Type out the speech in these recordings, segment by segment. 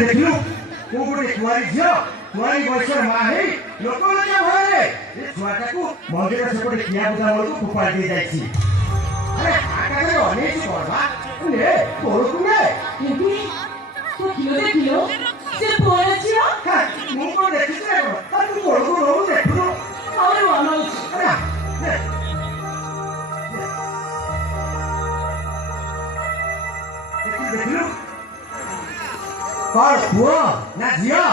देखिलु को गोटे कुआरी झियो कुआरी बयसर माँ है लोक भय छुआटा को मंदिर सेपटे किया बुझा बेलू फोपाड़ी दे जाइछि अरे आकाशे अनेक बर्मा ने पड़कुने तो देखिलो से पड़े छियो मु को देखिछ रे तू पड़कु रहू देखु और वाला अरे देखिलु कौन पुओ ना झियो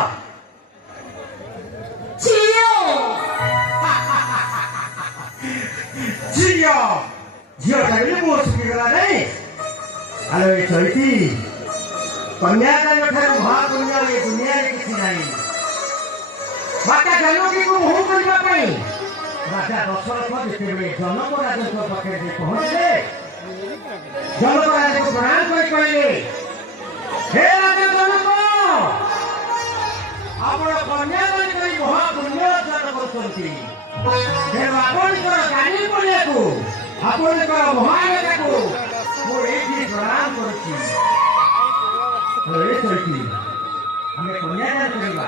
झियो झियो झियो टाइम मो सुखी गला नहीं हेलो ये चैती कन्यादान ठार महापुण्य ये दुनिया रे किछि नाही माता जानकी को मोह करबा पई राजा दशरथ जेतेबे जनक राजा पाखे पहुंचले जनक राजा को प्रणाम कर कहले हे राजा जनक आपण कन्यादान करी महापुण्य अर्जन करछंती हे आपण को गानी पड़िया को आपण को महानता को मो एठी प्रणाम करछि ए चैती हमें कन्यादान करिबा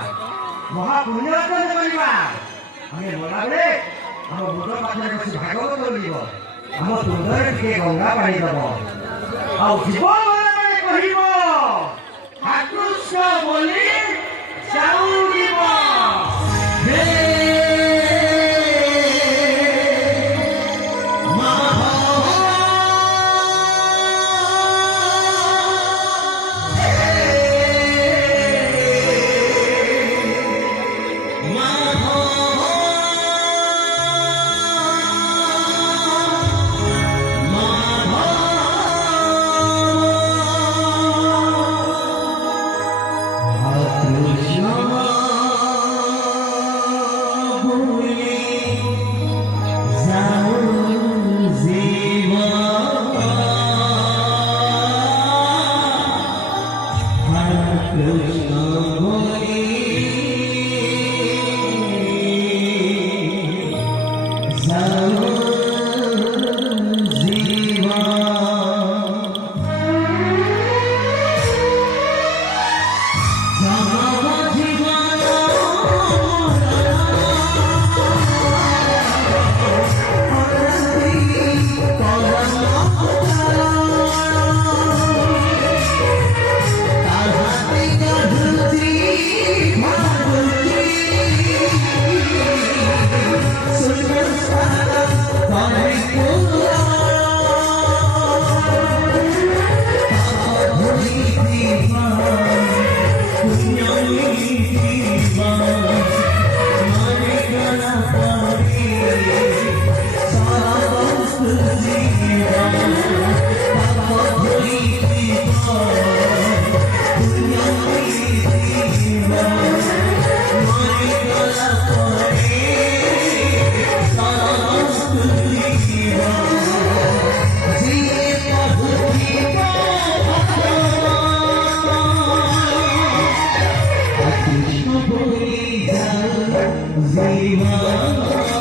महापुण्य अर्जन करिबा हमें बोला बेले हम बुद्ध पाखरे बसी भागवत बोलिब हम सुंदर के गंगा पानी दब आ जीव बोले कहिब ठाकुर बोली जाऊंगी हे Zima